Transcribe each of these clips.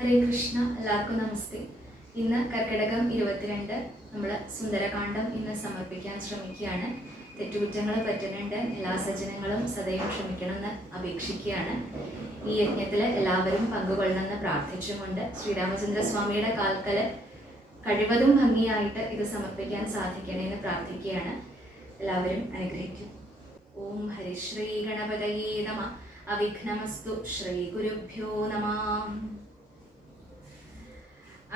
ഹരേ കൃഷ്ണ. എല്ലാവർക്കും നമസ്തേ. ഇന്ന് കർക്കിടകം 22 നമ്മൾ സുന്ദരകാന്ഡം ഇന്ന് സമർപ്പിക്കാൻ ശ്രമിക്കുകയാണ്. തെറ്റുകുറ്റങ്ങൾ പറ്റുന്നുണ്ട്. എല്ലാ സജ്ജനങ്ങളും സദയം ക്ഷമിക്കണമെന്ന് അപേക്ഷിക്കുകയാണ്. ഈ യജ്ഞത്തിൽ എല്ലാവരും പങ്കുകൊള്ളണമെന്ന് പ്രാർത്ഥിച്ചുകൊണ്ട് ശ്രീരാമചന്ദ്രസ്വാമിയുടെ കാൽക്കൽ കഴിവതും ഭംഗിയായിട്ട് ഇത് സമർപ്പിക്കാൻ സാധിക്കണമെന്ന് പ്രാർത്ഥിക്കുകയാണ്. എല്ലാവരും അനുഗ്രഹിക്കും. ഓം ഹരിശ്രീ ഗണപതയേ നമ. അവിഘ്നമസ്തു. ശ്രീ ഗുരുഭ്യോ നമഃ.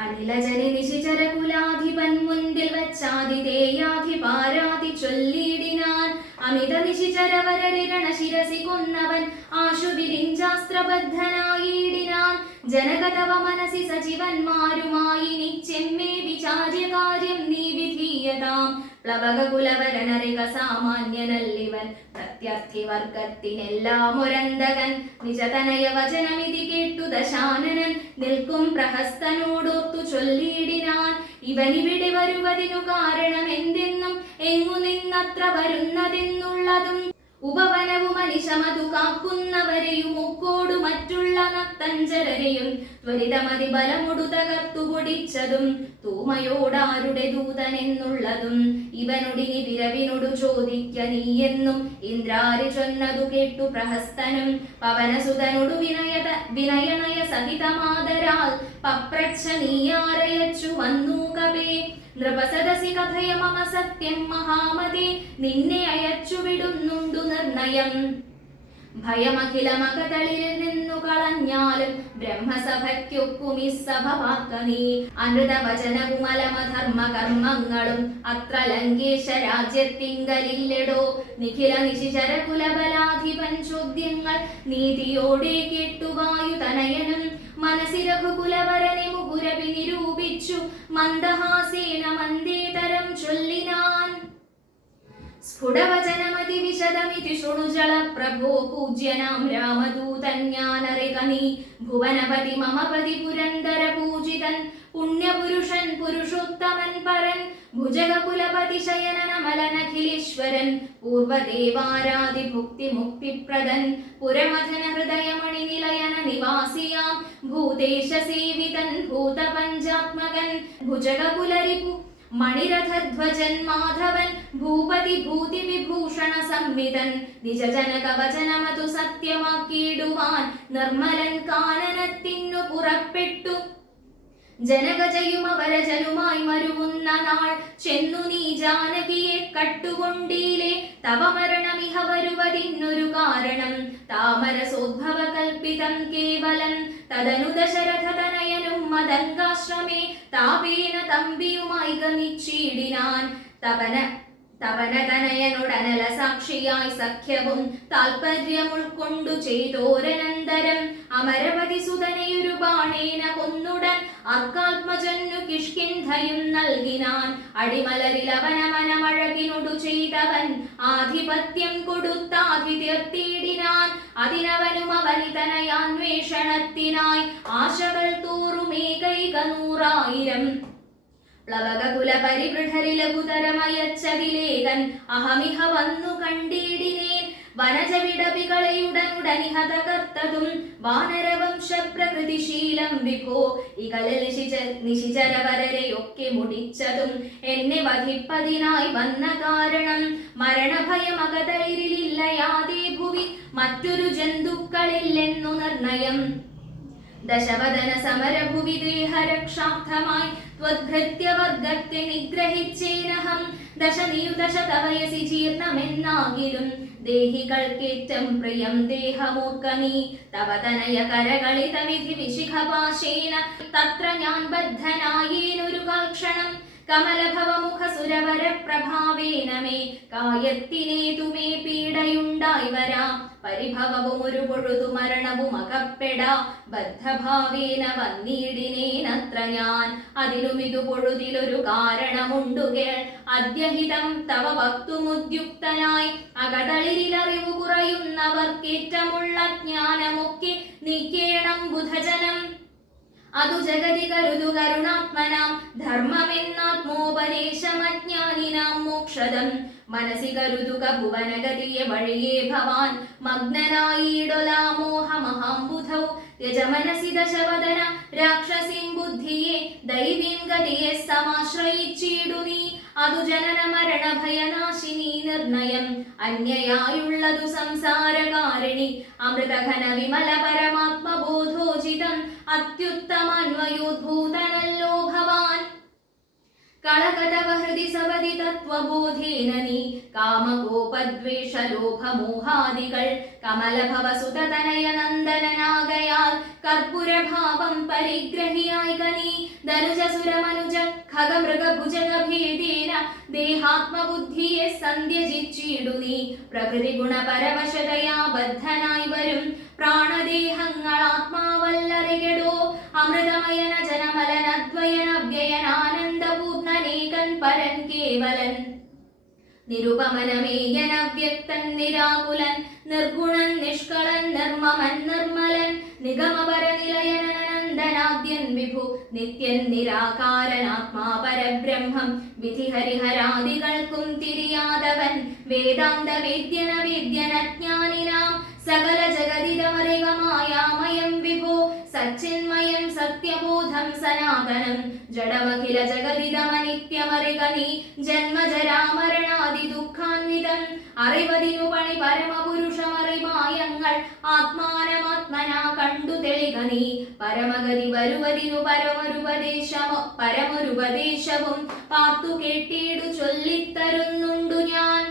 അനിലജനി നിശിചരകുലാധിപൻ മുൻപിൽ വച്ചാതിഥേയാധിപാരാതി ചൊല്ലിയിടിനാൻ. അമിത നിശിചരവരരിരണ ശിരസി കൊന്നവൻ ആശുവിരിഞ്ചാസ്ത്രബദ്ധനായിടിനാൻ. ജനകതവ മനസി സജീവന്മാരുമായി നിച്ചെമ്മേ വിചാര്യ കാര്യം നീ വിധീയതാം. പ്ലവകുലവരനറിക സാമാന്യനല്ലിവൻ പ്രത്യർത്ഥി വർഗത്തിനെല്ലാം ഒരന്തകൻ. നിജതനയ വചനമിതി കേട്ടു ദശാനനൻ നിൽക്കും പ്രഹസ്തനോടോർത്തു ചൊല്ലിയിടിനാൻ. ഇവനിവിടെ വരുവതിനു കാരണം എന്തെന്നും എങ്ങു നിന്നത്ര വരുന്നതെന്നുള്ളതും ഉപവനവും അനിശമതു കാക്കുന്നവരെയും ഒക്കോടു മറ്റുള്ള നത്തഞ്ചരരെയും ത്വരിതമതി ബലമൊടു തകർത്തു പൊടിച്ചതും തൂമയോടാരുടെ ദൂതൻ എന്നുള്ളതും ഇവനൊടിനി വിരവിനോടു ചോദിക്ക നീയെന്നും ഇന്ദ്രാരി ചൊന്നതു കേട്ടു പ്രഹസ്തനും പവനസുതനോടു വിനയനയ സഹിതമാതരാൽ പപ്രച്ഛ നീയാരയച്ചു വന്നു കവേ. നൃപസദസി കഥയ മമ സത്യം മഹാമതി നിന്നെ അയച്ചു വിടുന്നുണ്ടു നിർണയം. ഭയമഖിലമകതളിൽ നിന്നു കളഞ്ഞാലും ബ്രഹ്മസഭയ്ക്കൊക്കുമി സഭ വാക്ക നീ. അനൃതവചനവും അലമധർമ്മ കർമ്മങ്ങളും അത്ര ലങ്കേശ രാജ്യത്തിങ്കലില്ലടോ. നിഖില നിശിചരകുലബലാധിപൻ ചോദ്യങ്ങൾ നീതിയോടെ കേട്ടുവായു തനയനും മനസി രഘുകുലവരനെ മുകുരപി നിരൂപിച്ചു മന്ദഹാസേന മന്ദേതരം ചൊല്ലിനാൻ. സ്ഫുടവചനമതി വിശദമിതി ശൃണുജള പ്രഭോ പൂജ്യനാം രാമദൂതൻ ഞാനറിക നീ. ഭുവനപതി മമപതി പുരന്തര പൂജിതൻ പുണ്യപുരുഷൻ പുരുഷോത്തമൻ പരൻ. ഭുജകുലപതി ശയനമലനഖിലേശ്വരൻ പൂർവദേവാരാധി ഭുക്തി മുക്തിപ്രദൻ. പുരമഥന ഹൃദയമണി നിലയന നിവാസിയാം ഭൂദേശ സേവിതൻ ഭൂതപഞ്ചാത്മകൻ. ഭുജകുലരിപു മണിരഥധ്വജൻ മാധവൻ ഭൂപതി ഭൂതി വിഭൂഷണ സംവിധൻ. നിജജനകവചനമതു സത്യമാക്കിയിടുവാൻ നിർമ്മലൻ കാനനത്തിനു പുറപ്പെട്ടു. ജനകജയും അവരജനുമായി മരുവുന്ന നാൾ ചെന്നു നീ ജാനകിയെ കട്ടുകൊണ്ടീലേ. തവ മരണമിഹ വരുവതിന്നൊരു കാരണം താമരസോദ്ഭവ കൽപ്പിതം കേവലം. തദനു ദശരഥ തനയനും മദംഗാശ്രമേ താപേന തമ്പിയുമായി ഗമിച്ചിടിനാൻ. തവനതനയനോടനല സാക്ഷിയായി സഖ്യവും താൽപര്യം ഉൾക്കൊണ്ടു ചെയ്തോരനന്തരം അമരവതി സുതനെയൊരു ബാണേന കൊന്നുടൻ അർക്കാത്മജന്നു കിഷ്കിന്ധയും നൽകിനാൻ. അടിമലരിൽ അവനമനമഴകിനൊടു ചെയ്തവൻ ആധിപത്യം കൊടുത്താധി തീർത്തിയിടിനാൻ. അതിനവനും അവനിതനയാന്വേഷണത്തിനായി ആശകൾ തോറുമേകൈക 100,000. പ്ലവകുല പരിവൃഢരിലകുതരമയച്ചതിലേകൻ അഹമിഹ വന്നു കണ്ടിടിനേൻ. വനജവിടവികളയുടനുടനിഹ തകർത്തതും വാനരവംശ പ്രകൃതിശീലം വിഭോ. ഇകലിൽ നിശിചരവരരെയൊക്കെ മുടിച്ചതും എന്നെ വധിപ്പതിനായി വന്ന കാരണം മരണഭയമകതരിലില്ലയാതേ ഭുവി മറ്റൊരു ജന്തുക്കളില്ലെന്നു നിർണയം. ദശവദന സമരഭുവി ദേഹരക്ഷാർത്ഥമായി ത്വദ്ഭൃത്യവർഗത്തെ നിഗ്രഹിച്ചേനഹം. ദശനിയുദശതവയസി ജീർണമെന്നാകിലും ദേഹികൾക്കേറ്റം പ്രിയം ദേഹമോർക്ക നീ. തവ തനയ കരകളിത വിധി വിശിഖപാശേന തത്ര ഞാൻ ബദ്ധനായേനൊരു കാൽക്ഷണം. കമലഭവമുഖ സുരവര പ്രഭാവേന മേ കായത്തിനേതുമേ പീഡയുണ്ടായി വരാം. പരിഭവവും ഒരു പൊഴുതു മരണവും അകപ്പെടാ ബദ്ധഭാവേന വന്നിടിനേനത്ര ഞാൻ. അതിനുമിതു പൊഴുതിലൊരു കാരണമുണ്ടു കേൾ. അദ്യഹിതം തവ വക്തുമുദ്യുക്തനായി അകതളിരിലറിവു കുറയുന്നവർക്കേറ്റമുള്ള ജ്ഞാനമൊക്കെ നീക്കേണം ബുധജനം. അതു ജഗതി കരുതു കരുണാത്മനാം ധർമ്മമെന്നാത്മോപദേശമജ്ഞാനിനാം മോക്ഷദം. മനസി കരുതുക ഭുവനഗതിയെ വഴിയേ ഭവാൻ മഗ്നനായിടൊലാമോഹ മഹാംബുധൗ. യജമനസി ദശവദന രാക്ഷസിൻ ബുദ്ധിയെ ദൈവീം ഗതിയെ സമാശ്രയിച്ചിടു നീ. അതു ജനന മരണ ഭയനാശിനി നിർണയം അന്യയായുള്ളതു സംസാരകാരിണി. അമൃതഘന വിമല പരമാത്മബോധോചിതം അത്യുത്തമാന്വയോദ്ഭൂതനല്ലോ ഭവാൻ. കളകതവ ഹൃദി സവതി തത്വബോധേന നീ കാമകോപദ്വേഷലോഭമോഹാദികൾ കമലഭവസുതനയ നന്ദനനാകയാൽ കർപ്പുരഭാവം പരിഗ്രഹിയായി കനീ. ധനുജസുരമനുജ ഖഗമൃഗഭുജഗഭേദേന ദേഹാത്മബുദ്ധിയെ സന്ധ്യജിച്ചിടു നീ. പ്രകൃതി ഗുണപരവശതയാ ബദ്ധനായി വരും പ്രാണദേഹങ്ങൾ ആത്മാവല്ലറികെടോ. അമൃതമയന ജനമലനദ്വയനവ്യയനാനന്ദപൂർണനേകൻ പരൻ കേവലൻ. നിരുപമനമേയന വ്യക്തൻ നിരാകുലൻ നിർഗുണൻ നിഷ്കളൻ നിർമ്മമൻ നിർമ്മലൻ നിഗമപരനിലയനനന്ദനാദ്യൻ വിഭു നിത്യൻ നിരാകാരനാത്മാ പരബ്രഹ്മം. വിധിഹരിഹരാദികൾക്കും തിരിയാതവൻ വേദാന്ത വേദ്യന വേദ്യനജ്ഞാനിനാം സകല ജഗതിതമറികമായാമയം വിഭോ. സച്ചിന്മയം സത്യബോധം സനാതനം ജഡമഖില ജഗതിതമനിത്യമറികനീ. ജന്മജരാമരണാദി ദുഃഖാന്വിതം അറിവതിനു പണി പരമപുരുഷമറിമായങ്ങൾ ആത്മാനമാത്മനാ കണ്ടു തെളികനീ. പരമഗതി വരുവതിനു പരമൊരുപദേശവും പാർത്തു കേട്ടിടു ചൊല്ലിത്തരുന്നുണ്ടു ഞാൻ.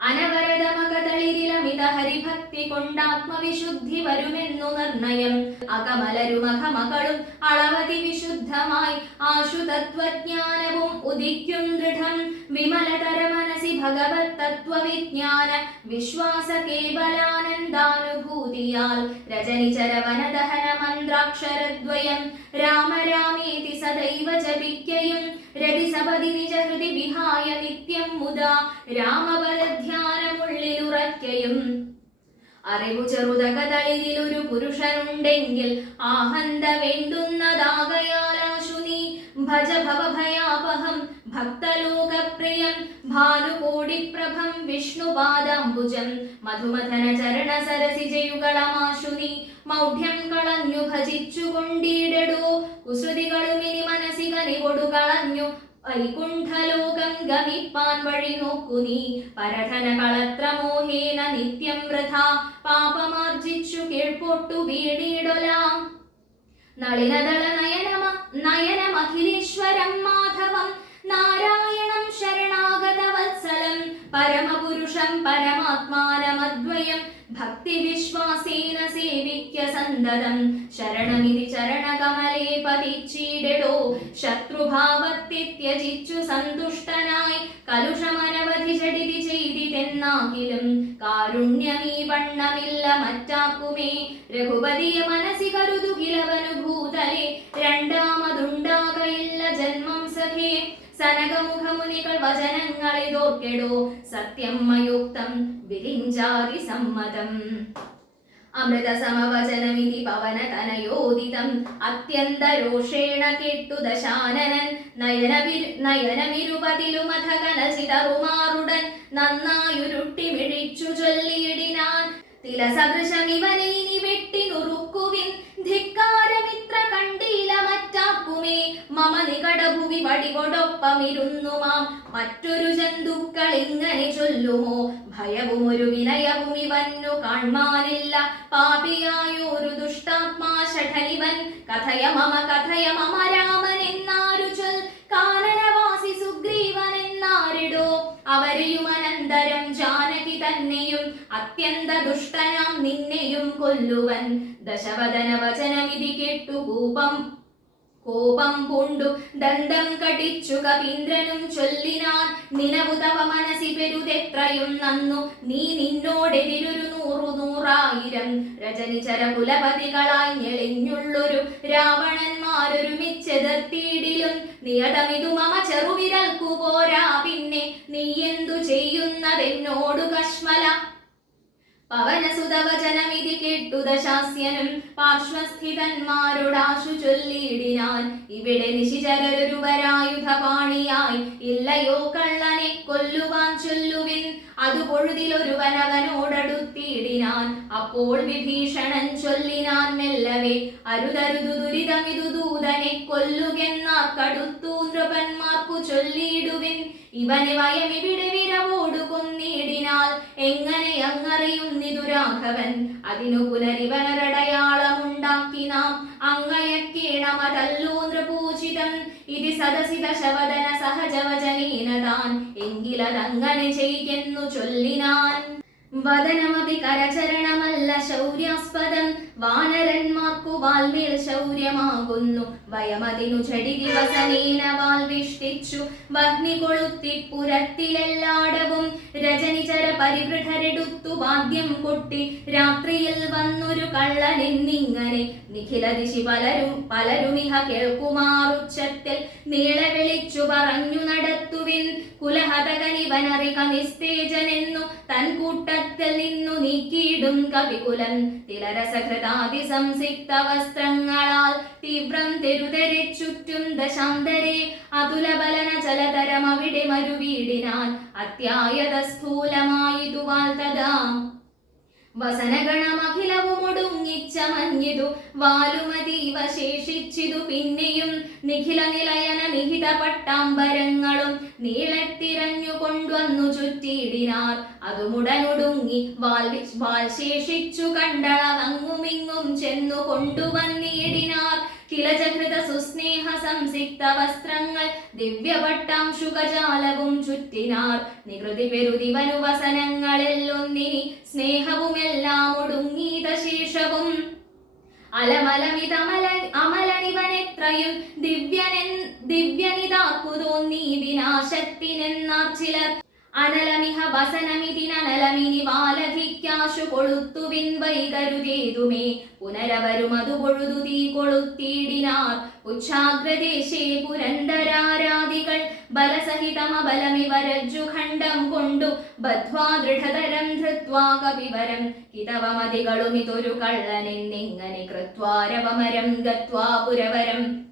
അനവരതമകതളിരിലമിത ഹരിഭക്തി കൊണ്ടാത്മവിശുദ്ധി വരുമെന്നു നിർണയം. അകമലരുമഖമകളും അളവതി വിശുദ്ധമായി ആശു തത്വജ്ഞാനവും ഉദിക്കും ദൃഢം. വിമലതര മനസി ഭഗവത് തത്വവിജ്ഞാന വിശ്വാസ കേവലാനന്ദാനുഭൂതിയാൽ രജനിചരവനദഹന മന്ത്രാക്ഷരദ്വയം രാമ രാമേതി സദൈവ ജപിക്കയും. രതിസപതി നിജഹൃതി വിഹായ നിത്യം മുദാ രാമപദധ്യാനമുള്ളിലുറയ്ക്കയും. അറിവു ചെറുതകതളിരിലൊരു പുരുഷനുണ്ടെങ്കിൽ ആഹന്ത വേണ്ടുന്നതാകയാലാശു നീ. ഭജ ഭവഭയാപഹം ഭക്തലോകപ്രിയം ഭാനുകോടിപ്രഭം വിഷ്ണുപാദാംബുജം. മധുമഥന ചരണ സരസിജയുകളമാശു നീ. മൗഢ്യം കളഞ്ഞു ഭജിച്ചുകൊണ്ടിടടോ. കുസൃതികളുമിനി മനസ്സി കനികൊടു കളഞ്ഞു വൈകുണ്ഠലോകം ഗമിപ്പാൻ വഴി നോക്കു നീ. പരധന കളത്രമോഹേന നിത്യം വൃഥാ പാപമാർജിച്ചു കീഴ്പോട്ടു വീണിടൊലാം. നളിനദള നയനമഖിലേശ്വരം മാധവം നാരായണം ശരണാഗതവത്സലം. പരമപുരുഷം പരമാത്മാനമദ്വയം ഭക്തിവിശ്വാസേന സേവിക്യ സന്തതം. ശരണമിതി ചരണകമലേ പതിച്ചിടടോ. ശത്രുഭാവത്തെ ത്യജിച്ചു സന്തുഷ്ടനായി കലുഷമനവധി ജഡിതി ചെയ്തിതെന്നാകിലും കാരുണ്യമീ വണ്ണമില്ല മറ്റാക്കുമേ. രഘുപതിയെ മനസ്സി കരുതുകിലവനു ഭൂതലേ രണ്ടാമതുണ്ടാകയില്ല ജന്മം സഖേ. സനകമുഖമുനികൾ വചനങ്ങളിതോർക്കെടോ. സത്യം മയുക്തം വിരിഞ്ചാതി സമ്മതം. അമൃത സമവചനമിതി പവനതനയോദിതം അത്യന്തരോഷേണ കേട്ടു ദശാനനൻ. നയനമിരുപതിലുമഥ കനചിതറുമാറുടൻ നന്നായുരുട്ടി മിഴിച്ചു ചൊല്ലിയിടിനാൻ. തിലസദൃശമിവനിനി വെട്ടി നുറുക്കുവിൻ ധിക്കാരമിത്ര കണ്ടീല മറ്റാക്കുമേ. മമ നികടഭുവി വടികൊടൊപ്പമിരുന്നുമാം മറ്റൊരു ജന്തുക്കൾ ഇങ്ങനെ ചൊല്ലുമോ. ഭയവും ഒരു വിനയവും ഇവന്നു കാൺമാനില്ല പാപിയായൊരു ദുഷ്ടാത്മാ ഷഠനിവൻ. കഥയ മമ രാമൻ എന്നാരു ചൊൽ കാനനവാസി സുഗ്രീവൻ എന്നാരിടോ. അവരെയും അനന്തരം ജാനകി തന്നെയും അത്യന്ത ദുഷ്ടനാം നിന്നെയും കൊല്ലുവൻ. ദശവദന വചനമിതി കേട്ടു കോപം പൂണ്ടു ദന്തം കടിച്ചു കവീന്ദ്രനും ചൊല്ലിനാൻ. നിലവു തവ മനസ്സി പെരുതെത്രയും നന്നു നീ നിന്നോടെതിരൊരു 100,000 രജനിചര കുലപതികളായി ഞെളിഞ്ഞുള്ളൊരു രാവണന്മാരൊരുമിച്ചെതിർത്തിയിടിലും. നിയതമിതു മമ ചെറുവിരൽക്കു പോരാ പിന്നെ നീ എന്തു ചെയ്യുന്നതെന്നോടു കശ്മല. പവനസുതവചനമിതി കേട്ടു ദശാസ്യനും പാർശ്വസ്ഥിതന്മാരോടാശു ചൊല്ലിയിടിനാൻ. ഇവിടെ നിശിചരൊരുവരായുധപാണിയായി ഇല്ലയോ കള്ളനെ കൊല്ലുവാൻ ചൊല്ലുവിൻ. അതു പൊഴുതിലൊരുവനവനോടടുത്തിടിനാൻ. അപ്പോൾ വിഭീഷണൻ ചൊല്ലിനാൻ മെല്ലവേ, അരുതരുതു ദുരിതമിതു ദൂതനെ കൊല്ലുകെന്നാർക്കടുത്തു നൃപന്മാർക്കു ചൊല്ലിയിടുവിൻ. ഇവനെ വയമിവിടെ വിരവോടു കൊന്നിടിനാൽ എങ്ങനെ അങ്ങറിയുന്നിതു രാഘവൻ. അതിനു പുനരിവനൊരടയാളമുണ്ടാക്കി നാം അങ്ങയക്കേണമതല്ലോ നൃപൂജിതം. ഇതി സദസി ദശവദന സഹജവചനേന താൻ. എങ്കിലതങ്ങനെ ചെയ്യെന്നു ചൊല്ലിനാൻ. വദനമപി കരചരണമല്ല ശൗര്യാസ്പദം. വാനരന്മാർക്കു വാൽമേൽ ശൗര്യമാകുന്നു. വയമതിനു ചടി ദിവസനേന വാൽ വിഷ്ടിച്ചു വഹ്നി കൊളുത്തിപ്പുരത്തിലെല്ലാടവും. രജനിചര പരിവൃഢരെടുത്തു വാദ്യം കൊട്ടി രാത്രിയിൽ വന്നൊരു കള്ളനെന്നിങ്ങനെ. നിഖില ദിശി പലരുമിഹ കേൾക്കുമാറുച്ചത്തിൽ നീളെ വിളിച്ചു പറഞ്ഞു നടത്തുവിൻ. കുലഹതകനിവനറിക നിസ്തേജനെന്നു തൻ കൂട്ടത്തിൽ നിന്നു നീക്കിയിടും കവികുലം. തിലരസകൃതാതി സംസിക്ത വസ്ത്രങ്ങളാൽ തീവ്രം തെരുതെരെ ചുറ്റും ദശാന്തരെ. അതുലബലന ചലതരം അവിടെ മരുവീടിനാൻ. അത്യായത സ്ഥൂലമായിതു വാൽ തഥാ. വസനഗണമഖിലവുമൊടുങ്ങിച്ചമഞ്ഞിതു വാലുമതീവ ശേഷിച്ചിതു പിന്നെയും. നിഖില നിലയന നിഹിത പട്ടാംബരങ്ങളും നീളത്തിരഞ്ഞു കൊണ്ടുവന്നു ചുറ്റിയിടിനാർ. അതുമുടനൊടുങ്ങി വാൽ ശേഷിച്ചു കണ്ടളങ്ങുമിങ്ങും ചെന്നു കൊണ്ടുവന്നിടിനാർ. കിലചകൃത സുസ്നേഹ സംസിക്ത വസ്ത്രങ്ങൾ ദിവ്യപട്ടാംശുകജാലവും ചുറ്റിനാർ. നികൃതി പെരുതിവനു വസനങ്ങളെല്ലൊന്നിനി സ്നേഹവുമെല്ലാം ഒടുങ്ങീത ശേഷവും. അമലനിവനെത്രയും ദിവ്യനിതാക്കു തോന്നി വിനാശത്തിനെന്നാർ ചിലർ. അനലമിഹ വസനമിതിനലമിനി വാലധിക്കാശു കൊളുത്തുവിൻ വൈകരുതേതുമേ. പുനരവരുമതു പൊഴുതു തീ കൊളുത്തിയിടിനാർ. ഉച്ഛാഗ്രദേശേ പുരന്തരാരാദികൾ ബലസഹിതമബലമിവരജ്ജുഖണ്ഡം കൊണ്ടു ബദ്ധ്വാ ദൃഢതരം ധൃത്വാ കപിവരം. കിതവമതികളുമിതൊരു കള്ളനെന്നിങ്ങനെ കൃത്വാരവമരം ഗത്വാ പുരവരം.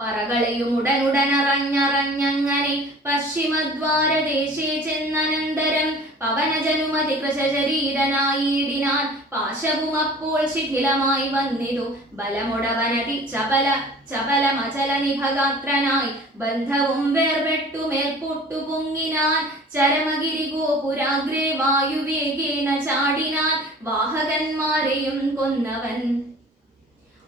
പറകളെയുമുടനുടനറഞ്ഞറഞ്ഞങ്ങനെ പശ്ചിമദ്വാരദേശേ ചെന്നനന്തരം. പവനജനുമതികൃശരീരനായിടിനാൻ. പാശവും അപ്പോൾ ശിഥിലമായി വന്നിതു. ബലമുടവനതി ചപലമചലനിഭഗാത്രനായി. ബന്ധവും വേർപെട്ടു മേൽപൊട്ടു പൊങ്ങിനാൻ. ചരമഗിരി ഗോപുരാഗ്രേ വായുവേഗേന ചാടിനാൻ. വാഹകന്മാരെയും കൊന്നവൻ.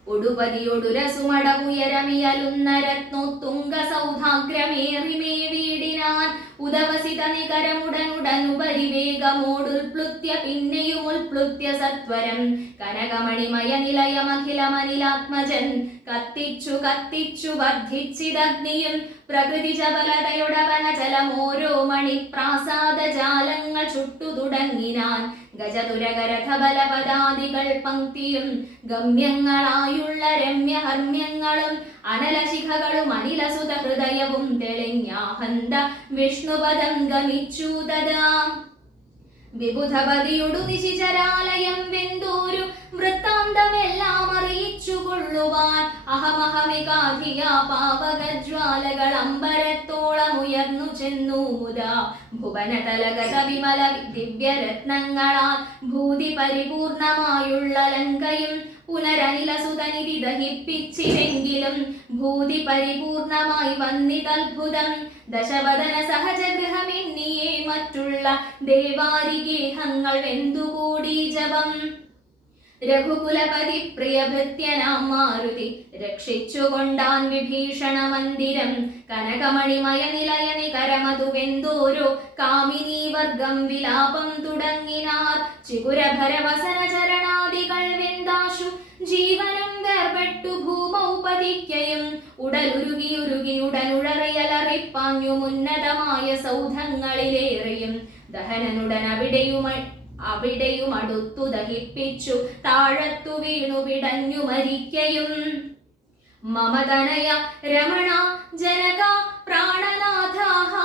ഒടുപതിയൊടുരസുമടവുയരമിയലുന്ന രത്നോത്തുംഗ സൗധാഗ്രമേറിമേ വീടിനാൻ. ഉദവസിത നികരമുടനുടനുപരിവേഗമോടുൽപ്ലുത്യ പിന്നെയും ഉൽപ്ലുത്യ സത്വരം. കനകമണിമയ നിലയമഖിലമനിലാത്മജൻ കത്തിച്ചു കത്തിച്ചു വർദ്ധിച്ചിതഗ്നിയും. പ്രകൃതി ചപലതയുടവന ജലമോരോ മണി പ്രാസാദ ജാലങ്ങൾ ചുട്ടു തുടങ്ങിനാൻ. ഗജതുരകരഥബലപദാദികൾ പങ്ക്തിയും ഗമ്യങ്ങളായുള്ള രമ്യഹർമ്യങ്ങളും അനലശിഖകളും അനിലസുത ഹൃദയവും തെളിഞ്ഞാഹന്ത വിഷ്ണുപദം ഗമിച്ചു തഥാ. വിബുധപതിയൊടു നിശിചരാലയം വെന്തോരു വൃത്താന്തമെല്ലാം അറിയിച്ചു കൊള്ളുവാൻ. അഹമഹമികാധിയ പാവകജ്വാലകൾ അമ്പരത്തോളമുയർന്നു ചെന്നു മുതാ. ഭുവനതലഗത വിമല ദിവ്യരത്നങ്ങളാൽ ഭൂതി പരിപൂർണമായുള്ള ലങ്കയും പുനരനിലസുതനിധി ദഹിപ്പിച്ചിരെങ്കിലും ഭൂതി പരിപൂർണമായി വന്നിതത്ഭുതം. ദശവദന സഹജഗൃഹമെന്നിയേ മറ്റുള്ള ദേവാരിഗേഹങ്ങൾ വെന്തുകൂടി ജപം. രഘുകുലപതി പ്രിയഭൃത്യനാം മാരുതി രക്ഷിച്ചുകൊണ്ടാൻ വിഭീഷണ മന്ദിരം. കനകമണിമയ നിലയ നികരമതു വെന്തോരോ കാമിനീ വർഗം വിലാപം തുടങ്ങിനാർ. ചികുരഭരവസന ചരണാദികൾ വെന്താശു ജീവനം വേർപെട്ടു ഭൂമൗ പതിക്കയും. ഉടലുരുകിയുരുകി ഉടനുഴറിയലറിപ്പാഞ്ഞു മുന്നതമായ സൗധങ്ങളിലേറിയും. ദഹനനുടൻ അവിടെയും അടുത്തു ദഹിപ്പിച്ചു താഴത്തു വീണു പിടഞ്ഞു മരിക്കയും. മമതനയ രമണ ജനക പ്രാണനാഥാഹ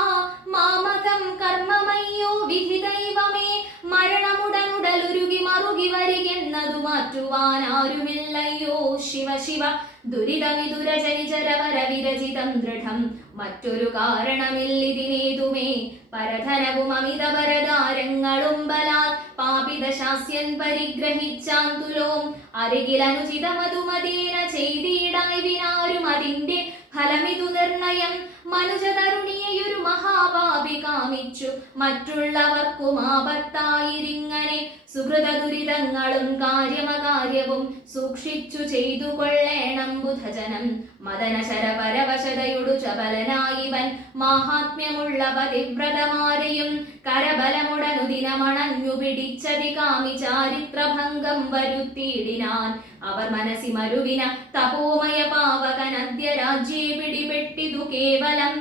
മാമകം കർമ്മമയ്യോ വിധിദൈവമേ. മരണമുടനുടലുരുകി മറുകി വരികെന്നതു മാറ്റുവാൻ ആരുമില്ലയോ. ശിവ ശിവ ദുരിതമിതുരജനിചരവര വിരചിതം ദൃഢം മറ്റൊരു കാരണമില്ലിതിനേതുമേ പരധനവും അമിതപരദാരങ്ങളും ബലാൽ പാപിതശാസ്യൻ പരിഗ്രഹിച്ചാന്തുലോം അരികിലനുചിതമതുമതേന ചെയ്തിടായി വിനാരും അതിന്റെ ഫലമിതു നിർണയം മനുജതരുണിയൊരു മഹാപാപി കാമിച്ചു മറ്റുള്ളവർക്കും ആപത്തായിരിങ്ങനെ സുഹൃത ദുരിതങ്ങളും കാര്യമകാര്യവും സൂക്ഷിച്ചു ചെയ്തു കൊള്ളേണം ബുധജനം മദനശരപരവശതയൊടു ചപലനായിവൻ മാഹാത്മ്യമുള്ള പതിവ്രതമാരെയും കരബലമുടനു ദിനമണഞ്ഞു പിടിച്ചതി കാമി ചാരിത്രഭംഗം വരുത്തിയിടിനാൻ അവർ മനസ്സി മരുവിന തപോമയ പാവകനദ്യ രാജ്യേ പിടിപെട്ടിതു കേവലം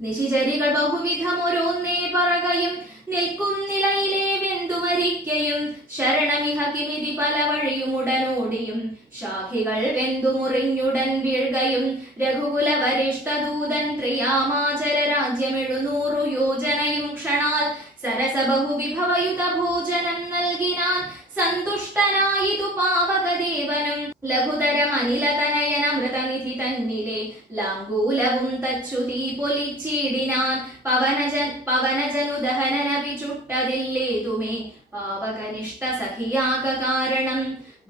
നിശിചരികൾ ബഹുവിധമൊരോന്നേ പറകയും നിൽക്കും നിലയിലെ വെന്തുമരിക്കയും ശരണമിഹ കിമിതി പല വഴിയുമുടനോടിയും ശാഖികൾ വെന്തുമുറിഞ്ഞുടൻ വീഴ്കയും രഘുകുല വരിഷ്ഠദൂതൻ ത്രിയാമാചര രാജ്യമെഴുന്നൂറു യോജനയും ക്ഷണാൽ സരസ ബഹുവിഭവയുത ഭോജനം നൽകിനാൻ സന്തുഷ്ടനായിതു പാവകദേവനും ലഘുതരം അനിലതനയനമൃതനിധി തന്നിലെ ലാംഗൂലവും തച്ചു തീ പൊലിച്ചിടിനാൻ പവനജനുദഹനനവി ചുട്ടതില്ലേതുമേ പാവകനിഷ്ഠ സഖിയാക കാരണം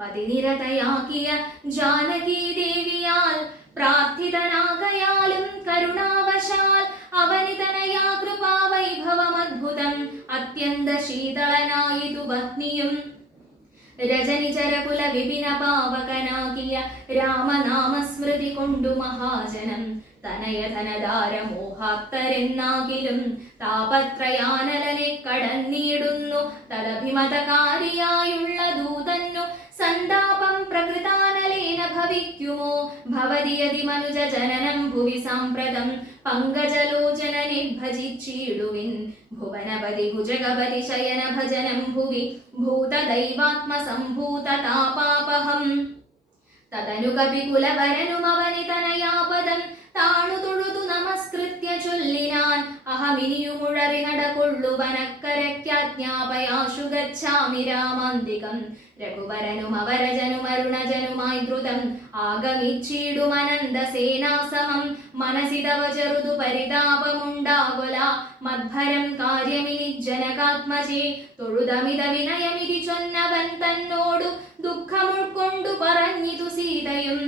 പതിനിരതയാക്കിയ ജാനകീ ദേവിയാൽ പ്രാർത്ഥിതനാകയാലും കരുണാവശാൽ അവനിതനയാ കൃപാവൈഭവമദ്ഭുതം അത്യന്ത ശീതളനായിതു പത്നിയും രജനിചരകുല വിപിന പാവകനാകിയ രാമനാമസ്മൃതി കൊണ്ടു മഹാജനം തനയധനധാര മോഹാപ്തരെന്നാകിലും താപത്രയാനലനെ കടന്നിടുന്നു തദഭിമതകാരിയായുള്ള ദൂതന്നു സന്താപം പ്രകൃതാനലേന ഭവിക്കുമോ ഭവതിയതി മനുജ ജനനം ഭുവി സാമ്പ്രതം പങ്കജലോചനനെ ഭജിച്ചിടുവിൻ ഭുവനപതി ഭുജഗപതി ശയന ഭജനം ഭുവി ഭൂതദൈവാത്മസംഭൂത താപാപഹം തദനു കപികുലവരനുമവനിതനയാപദം താണു തൊഴുതു നമസ്കൃത്യ ചൊല്ലിനാൻ അഹമിനിയുമുഴറി നടകൊള്ളുവനക്കരയ്ക്കാജ്ഞാപയാശു ഗച്ഛാമി രാമാന്തികം രഘുവരനും അവരജനുമരുണജനുമായി ദ്രുതം ആഗമിച്ചിടുമനന്തസേനാസമം മനസി തവ ചെറുതു പരിതാപമുണ്ടാകുല മദ്ഭരം കാര്യമിനി ജനകാത്മജേ തൊഴുതമിത വിനയമിതി ചൊന്നവൻ തന്നോടു ദുഃഖമുൾക്കൊണ്ടു പറഞ്ഞിതു സീതയും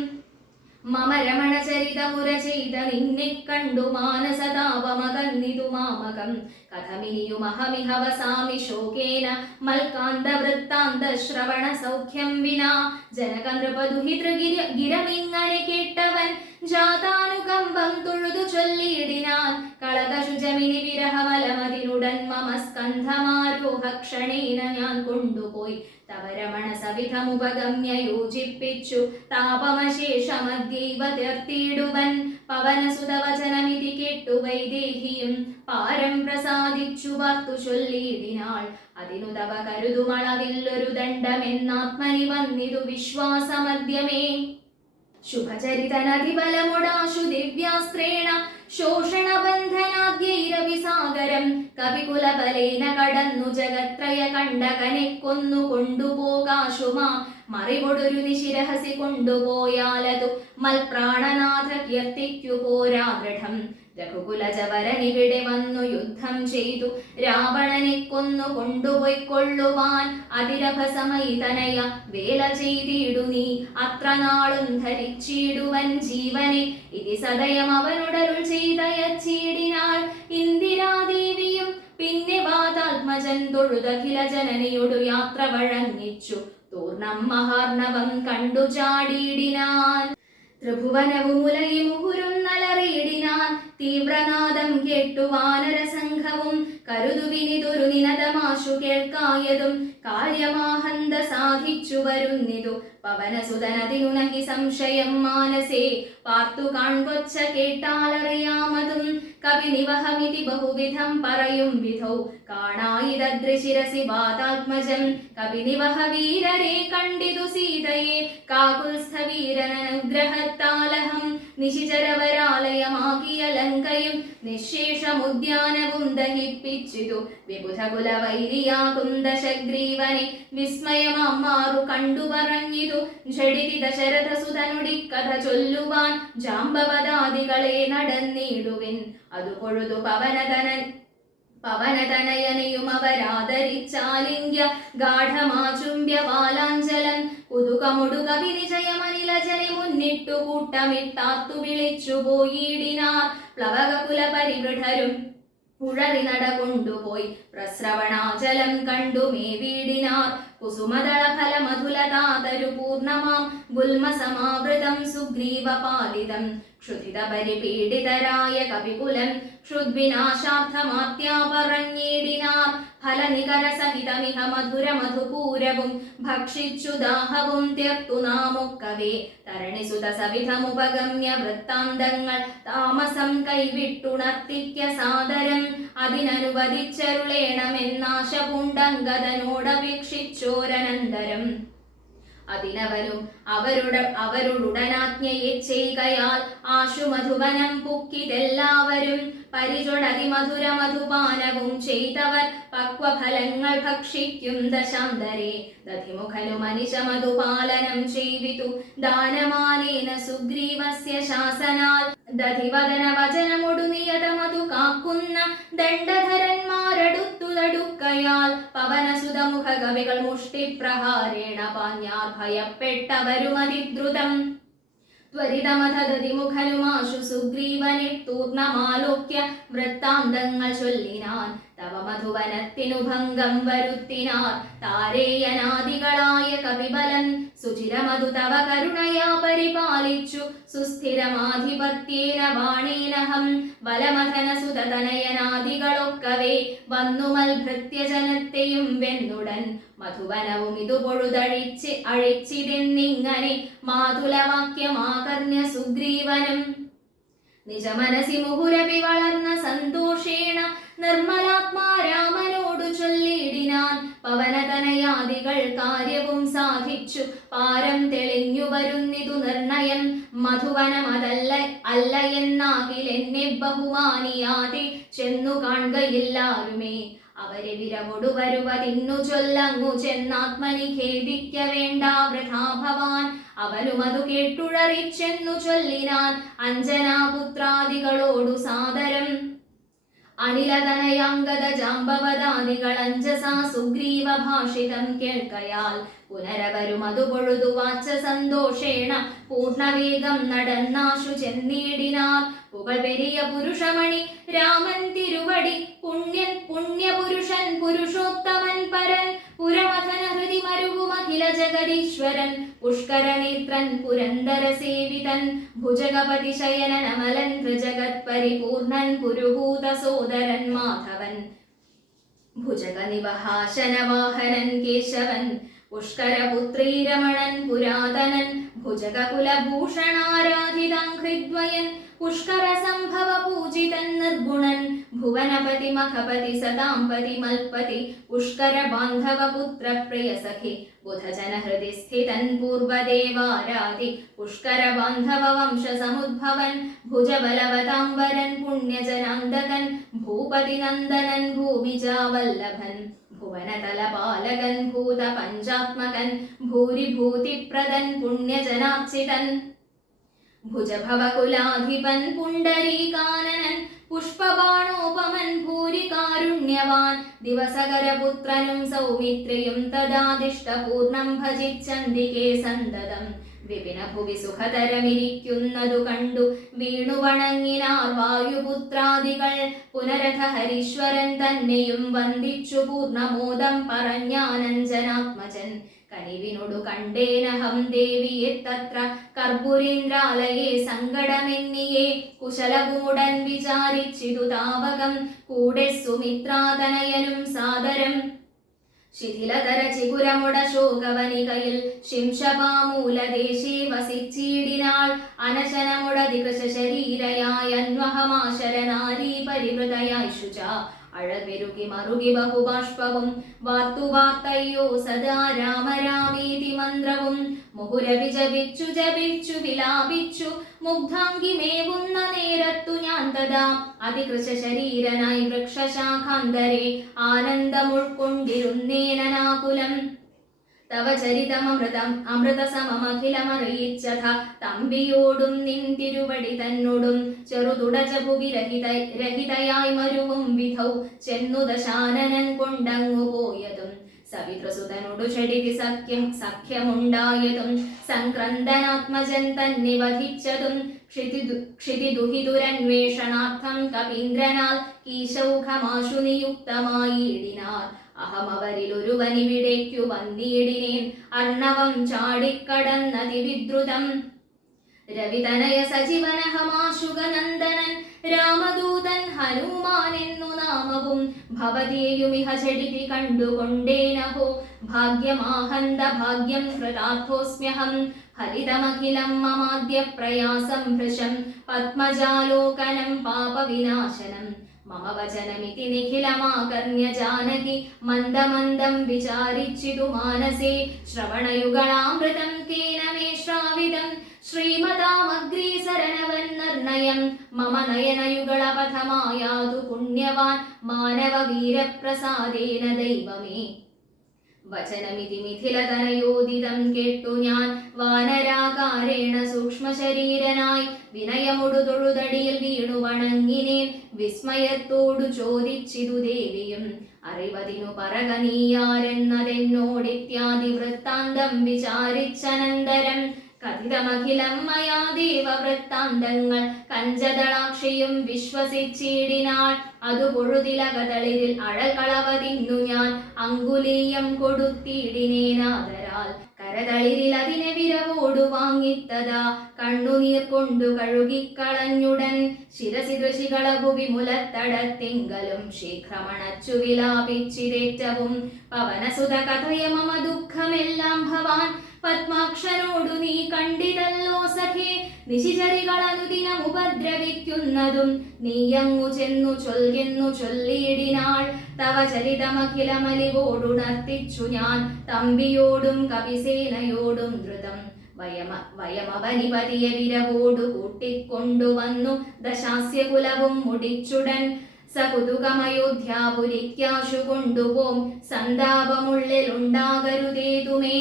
മമ രമണചരിതമുര ചെയ്ത നിന്നെ കണ്ടു മാനസതാപമകന്നിതു മാമകം കഥമിനിയുമഹമിഹ വസാമി ശോകേന മൽക്കാന്ത വൃത്താന്ത ശ്രവണ സൗഖ്യം വിനാ ജനക നൃപദുഹിതൃഗിരമിങ്ങനെ കേട്ടവൻ ജാതാനുകമ്പം തൊഴുതു ചൊല്ലിയിടിനാൻ കളകശുജമിനി വിരഹമലമതിനുടൻ മമ സ്കന്ധമാരോഹ ക്ഷണേന ഞാൻ കൊണ്ടുപോയി തവ രമണ സവിധമുപഗമ്യ യോജിപ്പിച്ചു താപമശേഷമദ്യൈവ തീർത്തിടുവൻ പവനസുതവചനമിതി കേട്ടു വൈദേഹിയും പാരം പ്രസാദിച്ചു വാർത്തു ചൊല്ലിയിടിനാൾ അതിനു തവ കരുതുമളവില്ലൊരു ദണ്ഡമെന്നാത്മനി വന്നിതു വിശ്വാസമദ്യമേ ശുഭചരിതനധിബലമുടാശു ദിവ്യാസ്ത്രേണ ശോഷണബന്ധനാദ്യൈരവിസാഗരം കവികുലബലേന കടന്നു ജഗത്രയ കണ്ടകനെ കൊന്നു കൊണ്ടുപോകാശുമാം മറിവൊടൊരു നിശിരഹസി കൊണ്ടുപോയാലതു മൽപ്രാണനാഥ കീർത്തിക്കു പോരാ ദൃഢം രഘുകുലജവരനിവിടെ വന്നു യുദ്ധം ചെയ്തു രാവണനെ കൊന്നു കൊണ്ടുപോയിക്കൊള്ളുവാൻ അതിരഭസമൈതനയ വേല ചെയ്തിടു നീ അത്ര നാളും ധരിച്ചിടുവൻ ജീവനെ ഇതി സദയം അവനുടരുൾ ചെയ്തയച്ചിടിനാൾ ഇന്ദിരാദേവിയും പിന്നെ വാതാത്മജൻ തൊഴുതഖില ജനനിയൊടു യാത്ര വഴങ്ങിച്ചു തൂർണം മഹാർണവം കണ്ടു ചാടിയിടിനാൻ ത്രിഭുവനവുമുലയി മുഹുരുന്നലറിയിടിനാൻ തീവ്രനാദം കേട്ടു വാനരസംഘവും കരുതുവിനിതൊരു നിനതമാശു കേൾക്കായതും കാര്യമാഹന്ത സാധിച്ചു വരുന്നിതു പവനസുതനതിനു നഹി സംശയം മാനസേ പാർത്തു കാൺകൊച്ച കേട്ടാലറിയാമതും കവിനിവഹമിതി ബഹുവിധം പറയും വിധൗ കാണായിതദ്രിശിരസി വാതാത്മജം കവിനിവഹ വീരരെ കണ്ടിതു സീതയെ കാകുൽസ്ഥ വീരനനുഗ്രഹത്താലഹം നിശിചരവരാലയമാകിയ ലങ്കയും നിശേഷമുദ്യാനവും ദഹിപ്പിച്ചിതു. വിബുധ കുലവൈരിയാകും ദശഗ്രീവനെ വിസ്മയമാറു കണ്ടു പറഞ്ഞിതു. ഝടിതി ദശരഥസുതനുടിക്കഥ ചൊല്ലുവാൻ ജാമ്പവദാദികളെ നടന്നിടുവിൻ. അതു പൊഴുതു പവനതനയനെയും അവരാദരിച്ചാലിംഗ്യ ഗാഠമാചുംബ്യ വാലാഞ്ചലം കുതുകമുടു കവി നിജയമനിലജനെ മുന്നിട്ടു കൂട്ടമിട്ടാത്തു വിളിച്ചു പോയിടിനാർ. പ്ലവകകുല പരിവൃഢരും ഉഴറി നടകൊണ്ടുപോയി പ്രസ്രവണാചലം കണ്ടു മേവീടിനാർ. കുസുമദള ഫലമധുലതാതരു പൂർണമാം ഗുൽമസമാവൃതം സുഗ്രീവപാലിതം ക്ഷുധിത പരിപീഡിതരായ കപികുലം ക്ഷുദ്വിനാശാർത്ഥമാത്യാ പറഞ്ഞിടിനാർ. ഫലനികര സഹിതമിഹ മധുര മധുപൂരവും ഭക്ഷിച്ചു ദാഹവും തീർത്തു നാമൊക്കവേ. തരണിസുത സവിധമുപഗമ്യ വൃത്താന്തങ്ങൾ താമസം കൈവിട്ടുണർത്തിക്ക സാദരം അതിനനുവദിച്ചരുളേണമെന്നാശ പുണ്ടങ്കതനോടപേക്ഷിച്ചോരനന്തരം. അതിനവനും അവരുടനാജ്ഞയെ ചെയ്കയാൽ ആശു മധുവനം പുക്കിതെല്ലാവരും. പരിചൊടതിമധുര മധുപാനവും ചെയ്തവർ പക്വഫലങ്ങൾ ഭക്ഷിക്കും ദശാന്തരെ. ദധിമുഖനു മനിഷ മധുപാലനം ചെയ്വിതു ദാനമാനേന സുഗ്രീവസ്യ ശാസനാൽ. ദധിവദന വചനമൊടു നിയതമതു കാക്കുന്ന ദണ്ഡധരന്മാരടുത്തു തടുക്കയാൽ. പവനസുതമുഖ കവികൾ മുഷ്ടിപ്രഹാരേണ പാഞ്ഞാർ ഭയപ്പെട്ടവരുമതിദ്രുതം. ത്വരിതമഥദതിമുഖനുമാശു സുഗ്രീവനെ തൂർണമാലോക്യ വൃത്താന്തങ്ങൾ ചൊല്ലിനാൻ. തവ മധുവനത്തിനു ഭംഗം വരുത്തിനാർ താരേയനാദികളായ കവിബലം. സുചിരമധു തവ കരുണയാ പരിപാലിച്ചു സുസ്ഥിരമാധിപത്യേന വാണേനഹം. ബലമഥന സുതതനയനാദികളൊക്കവേ വന്നുമൽഭൃത്യജനത്തെയും വെന്നുടൻ. മധുവനവും ഇതു അഴിച്ചിതെന്നിങ്ങനെ മാതുലവാക്യമാകർണ്യ സുഗ്രീവനും. നിജമനസി മുഹുരപി വളർന്ന സന്തോഷേണ നിർമ്മലാത്മാ രാമനോടു ചൊല്ലിടിനാൻ. പവനതനയാദികൾ കാര്യവും സാധിച്ചു പാരം തെളിഞ്ഞു വരുന്നിതു നിർണയം. മധുവനമതല്ല എന്നാകിലെന്നെ ബഹുമാനിയാതെ ചെന്നു കാൺകയില്ലാരുമേ. അവരെ വിരവൊടു വരുവതിന്നു ചൊല്ലങ്ങു ചെന്നാത്മനി ഖേദിക്ക വേണ്ട വൃഥാ ഭവാൻ. അവനും അതു കേട്ടുഴറിച്ചെന്നു ചൊല്ലിനാൻ അഞ്ജനാപുത്രാദികളോടു സാദരം. അനിലതനയാംഗത ജാമ്പവദാദികൾ അഞ്ജസാ സുഗ്രീവ ഭാഷിതം കേൾക്കയാൽ. പുനരവരും അതു പൊഴുതു വാച്ച സന്തോഷേണ പൂർണ്ണവേഗം നടന്നാശു ചെന്നീടിനാർ. പുകൾ പെരിയ പുരുഷമണി രാമൻ തിരുവടി പുണ്യപുരുഷൻ പുരുഷോത്തമൻ പരൻ. പുരമഥന ഹൃദി മരുവുമഖില ജഗദീശ്വരൻ പുഷ്കരനേത്രൻ പുരന്ദര സേവിതൻ. ഭുജഗപതി ശയനൻ അമലൻ ത്രിജഗത് പരിപൂർണൻ പുരുഭൂത സോദരൻ മാധവൻ. ഭുജഗ നിവഹാശനവാഹനൻ കേശവൻ പുഷ്കരപുത്രീ രമണൻ പുരാതനൻ. ഭുജഗ കുലഭൂഷണാരാധിതാംഘ്രിദ്വയൻ പുഷ്കര സംഭവ പൂജിതൻ നിർഗുണൻ. ഭുവനപതി മഖപതി സദാംപതി മൽപതി പുഷ്കര ബാന്ധവ പുത്ര പ്രിയ സഖി. ബുധജന ഹൃദി സ്ഥിതൻ പൂർവദേവാരാധി പുഷ്കര ബാന്ധവ വംശ സമുദ്ഭവൻ. ഭുജബലവതാംബരൻ പുണ്യജനാന്തകൻ ഭൂപതി നന്ദനൻ ഭൂമിജാവല്ലഭൻ. ഭുവനതലപാലകൻ ഭൂത പഞ്ചാത്മകൻ ഭൂരിഭൂതിപ്രദൻ പുണ്യജനാർച്ചിതൻ. ഭുജഭവകുലാധിപൻ പുണ്ടരീകാനനൻ പുഷ്പബാണോപമൻ ഭൂരികാരുണ്യവാൻ. ദിവസകരപുത്രനും സൗമിത്രിയും തദാദിഷ്ടപൂർണം ഭജിച്ചന്തികേ സന്തതം. വിപിന ഭുവി സുഖതരമിരിക്കുന്നതു കണ്ടു വീണുവണങ്ങിനാർ വായുപുത്രാദികൾ. പുനരഥ ഹരീശ്വരൻ തന്നെയും വന്ദിച്ചു പൂർണ്ണമോദം പറഞ്ഞാനഞ്ജനാത്മജൻ. കനിവിനോടു കണ്ടേനഹം ദേവിയെ തത്ര കർപ്പുരേന്ദ്രാലയെ സങ്കടമെന്നിയെ. കുശലവുമുടൻ വിചാരിച്ചിതു താവകം കൂടെ സുമിത്രാതനയനും സാദരം. ശിഥിലതര ചിഗുരമുട ശോകവനികയിൽ ശിംശപാമൂലദേശേ വസിച്ചിടിനാൾ. അനശനമുടതി കൃശരീരയായ അന്വഹമാശരനാരീ പരിവൃതയായി ശുച അഴകെരുകി മറുകി ബഹുബാഷ്പവും വാർത്തു വാർത്തയ്യോ സദാ രാമ രാമേതി മന്ത്രവും മുഹുരവി ജപിച്ചു ജപിച്ചു വിലാപിച്ചു മുഗ്ധാംഗി മേവുന്ന നേരത്തു ഞാൻ തഥാ അതികൃശ ശരീരനായി വൃക്ഷശാഖാന്തരെ ആനന്ദം ഉൾക്കൊണ്ടിരുന്നേനാകുലം തവ ചരിതമൃതം അമൃതസമഖിലമറിയിച്ചഥ തമ്പിയോടും നിൻ തിരുവടി തന്നോടും ചെറുതുടച്ച ഭുവി രഹിതയായി മരുവും വിധൗ ചെന്നു ദശാനനൻ കൊണ്ടങ്ങു പോയതും സവിതൃസുതനോടു ഷടിതി സഖ്യമുണ്ടായതും സംക്രന്ദനാത്മജൻ തന്നെ വധിച്ചതും ക്ഷിതിദുഹിതുരന്വേഷണാർത്ഥം കപീന്ദ്രനാൽ കീശൗഖമാശു നിയുക്തമായിടിനാർ അഹമവരിലൊരുവനിവിടേക്കു വന്നിടിനേൻ അർണവം ചാടിക്കടന്നതിവിദ്രുതം രവിതനയ സജീവനഹമാശുഗനന്ദനൻ രാമദൂതൻ ഹനുമാൻ എന്നു നാമവും ഭവതിയുമിഹ ചടിതി കണ്ടുകൊണ്ടേനഹോ ഭാഗ്യമാഹന്ത ഭാഗ്യം കൃതാർത്ഥോസ്മ്യഹം ഫലിതമഖിലം മമാദ്യ പ്രയാസം ഭൃശം പത്മജാലോകനം പാപവിനാശനം മമ വചനമിതി നിഖിലമാകർണ്യ ജാനകി മന്ദമന്ദം വിചാരിച്ചിതു മാനസേ ശ്രവണയുഗളാമൃതം കേന മേ ശ്രാവിതം ശ്രീമതാമഗ്രീസരനവൻ നിർണയം മമ നയനയുഗളപഥമായാതു പുണ്യവാൻ മാനവ വീരപ്രസാദേന ദൈവമേ വചനമിതി മിഥിലതനയോദിതം കേട്ടു ഞാൻ വാനരാകാരേണ സൂക്ഷ്മശരീരനായി വിനയമൊടു തൊഴുതടിയിൽ വീണു വണങ്ങിനേൻ വിസ്മയത്തോടു ചോദിച്ചിതു ദേവിയും അറിവതിനു പറക നീയാരെന്നതെന്നോടിത്യാദി വൃത്താന്തം വിചാരിച്ചനന്തരം കഥിതമഖിലം മയാ ദേവവൃത്താന്തങ്ങൾ കഞ്ചദളാക്ഷിയും വിശ്വസിച്ചിടിനാൾ അതു പൊഴുതിലകതളിരിൽ അഴകളവതിന്നു ഞാൻ അങ്കുലീയം കൊടുത്തിടിനേനാദരാൽ കരതളിരിൽ അതിനെ വിരവോടു വാങ്ങിത്തതാ കണ്ണുനീർ കൊണ്ടു കഴുകിക്കളഞ്ഞുടൻ ശിരസി ഋഷികളഭുവി മുലത്തടത്തിങ്കലും ശീഘ്രമണച്ചു വിലാപിച്ചിരേറ്റവും പവനസുത കഥയ മമ ദുഃഖമെല്ലാം ഭവാൻ പത്മാക്ഷനോടു നീ കണ്ടിതല്ലോ സഖേ നിശിചരികളനുദിനം ഉപദ്രവിക്കുന്നതും നീയങ്ങു ചെന്നു ചൊൽകെന്നു ചൊല്ലിയിടിനാൾ തവ ചരിതമഖിലമലിവോടുണർത്തിച്ചു ഞാൻ തമ്പിയോടും കവിസേനയോടും ധൃതം വയമവനിപതിയ വിരവോടു കൂട്ടിക്കൊണ്ടുവന്നു ദശാസ്യകുലവും മുടിച്ചുടൻ സകുതുകമയോധ്യാപുരിക്കാശു കൊണ്ടുപോം സന്താപമുള്ളിലുണ്ടാകരുതേതുമേ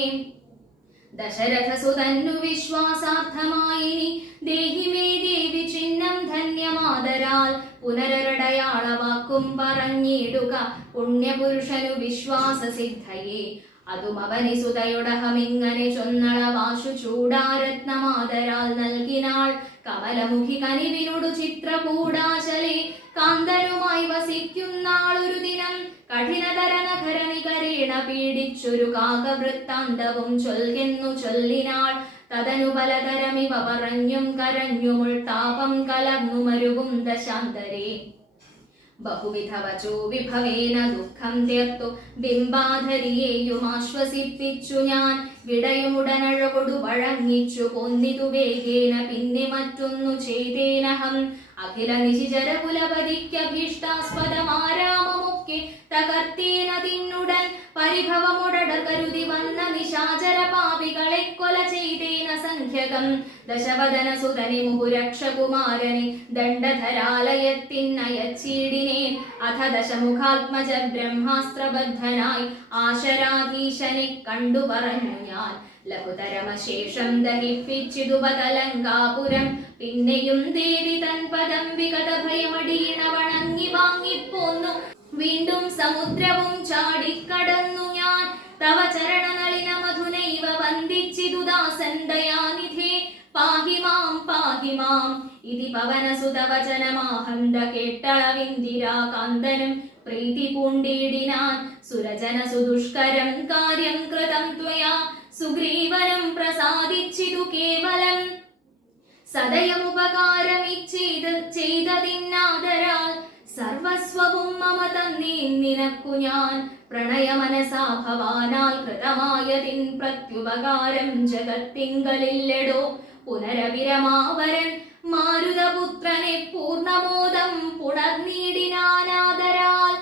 ദശരഥസുതന്നു വിശ്വാസാർത്ഥമായിനി ദേഹി മേ ദേവി ചിഹ്നം ധന്യമാതരാൽ പുനരടയാളവാക്കും പറഞ്ഞിടുക പുണ്യപുരുഷനു വിശ്വാസസിദ്ധയെ അതുമവനി സുതയുടഹമിങ്ങനെ ചൊന്നളവാശു ചൂടാരത്നമാതരാൽ നൽകിനാൾ കമലമുഖി കനിവിനോടു ചിത്രകൂടാചലെ കാന്തനുമായി വസിക്കുന്നാളൊരു ദിനം കഠിനതരനഖര നികരേണ പീഡിച്ചൊരു കാകവൃത്താന്തവും ചൊൽകെന്നു ചൊല്ലിനാൾ തദനു പലതരമിവ പറഞ്ഞും കരഞ്ഞുമുൾ താപം കലർന്നു മരുവും ദശാന്തരേ ബഹുവിധ വചോ വിഭവേന ദുഃഖം തീർത്തു ബിംബാധരിയെയും ആശ്വസിപ്പിച്ചു ഞാൻ വിടയുമുടനഴകൊടു വഴങ്ങിച്ചു കൊന്നിതു വേഗേന പിന്നെ മറ്റൊന്നു ചെയ്തേനഹം അഖില നിശിചരകുലപതിക്കഭീഷ്ടാസ്പദമാരാമമൊക്കെ തകർത്തേനതിന്നുടൻ പരിഭവമുടട കരുതി വന്ന നിശാചര പാപികളെ കൊല ചെയ്തേന സംഖ്യകം ദശവദന സുതനി മുഹുരക്ഷകുമാരനെ ദണ്ഡധരാലയത്തിനയച്ചീടിനേൻ അഥ ദശമുഖാത്മജ ബ്രഹ്മാസ്ത്രബദ്ധനായി ആശരാധീശനെ കണ്ടു പറഞ്ഞു ഞാൻ ലഘുതരമശേഷം ദഹിപ്പിച്ചിതുപതലങ്കാപുരം പിന്നെയും ദേവി തൻ പദം വികത ഭയമടീണ വണങ്ങി വാങ്ങിപ്പോന്നു വീണ്ടും സമുദ്രവും ചാടിക്കടന്നു ഞാൻ തവ ചരണനളിന മധുനൈവ വന്ദിച്ചിതു ദാസൻ ദയാനിധേ പാഹി മാം ഇതി പവനസുത വചനമാഹന്ത കേട്ടളവിന്ദിരാ കാന്തനും പ്രീതി പൂണ്ടിടിനാൻ സുരജന സുദുഷ്കരം കാര്യം കൃതം ത്വയാ സുഗ്രീവനം പ്രസാദിച്ചിതു കേവലം ചെയ്തതിന്നാദരാൽ സർവസ്വവും മമ തന്നീ നിനക്കു ഞാൻ പ്രണയമനസാ ഭവാനാൽ കൃതമായതിൻ പ്രത്യുപകാരം ജഗത്തിങ്കലില്ലെടോ പുനരവിരമാവരൻ മാരുതപുത്രനെ പൂർണമോദം പുണർനീടിനാനാദരാൽ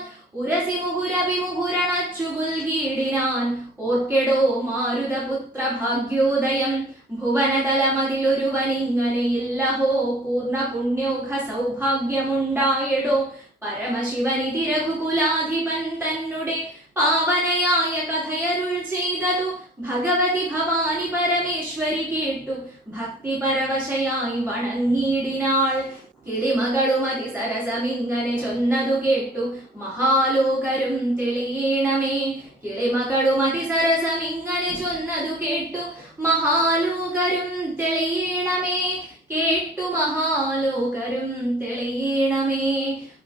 ഉരസി മുഹുരഭിമുഹുരണച്ചു പുൽകീടിനാൻ ഓർക്കെടോ മാരുതപുത്ര ഭാഗ്യോദയം ഭുവനതലമതിലൊരുവനിങ്ങനെയില്ലഹോ പൂർണ്ണ പുണ്യൗഘ സൗഭാഗ്യമുണ്ടായടോ പരമശിവനിധി രഘുകുലാധിപൻ തന്നെ പാവനയായ കഥയരുൾ ചെയ്തതു ഭഗവതി ഭവാനി പരമേശ്വരി കേട്ടു ഭക്തി പരവശയായി വണങ്ങിയിടിനാൾ കിളിമകളും അതിസരസമിങ്ങനെ ചൊന്നതു കേട്ടു മഹാലോകരും തെളിയണമേ കിളിമകളും അതിസരസമിങ്ങനെ ചൊന്നതു കേട്ടു മഹാലോകരും തെളിയണമേ കേട്ടു മഹാലോകരും തെളിയണമേ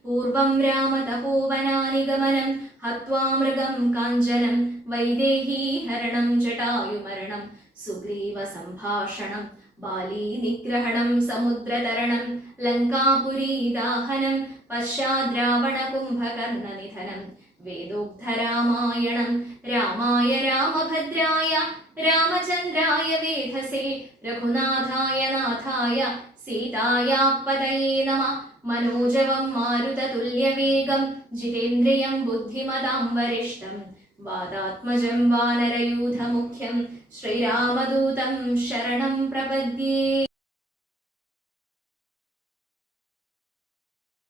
പൂർവം രാമതപോവനാനിഗമനം ഹത്വാ മൃഗം കാഞ്ചനം വൈദേഹീ ഹരണം ജടായുമരണം സുഗ്രീവ സംഭാഷണം ബാലീ നിഗ്രഹണം സമുദ്രതരണം ലങ്കാപുരീദാഹനം പശ്ചാദ്രാവണ കുംഭകർണ നിധനം വേദോക്തരാമായണം രാമായ രാമഭദ്രായ രാമചന്ദ്രായ വേധസേ രഘുനാഥായ നാഥായ സീതായാപതയേ നമഃ മനോജവം മാരുതതുല്യവേഗം ജിതേന്ദ്രിയം ബുദ്ധിമതാം വരിഷ്ഠം വാദാത്മജം വാനരയൂഥമുഖ്യം ശ്രീരാമദൂതം ശരണം പ്രപദ്യേ.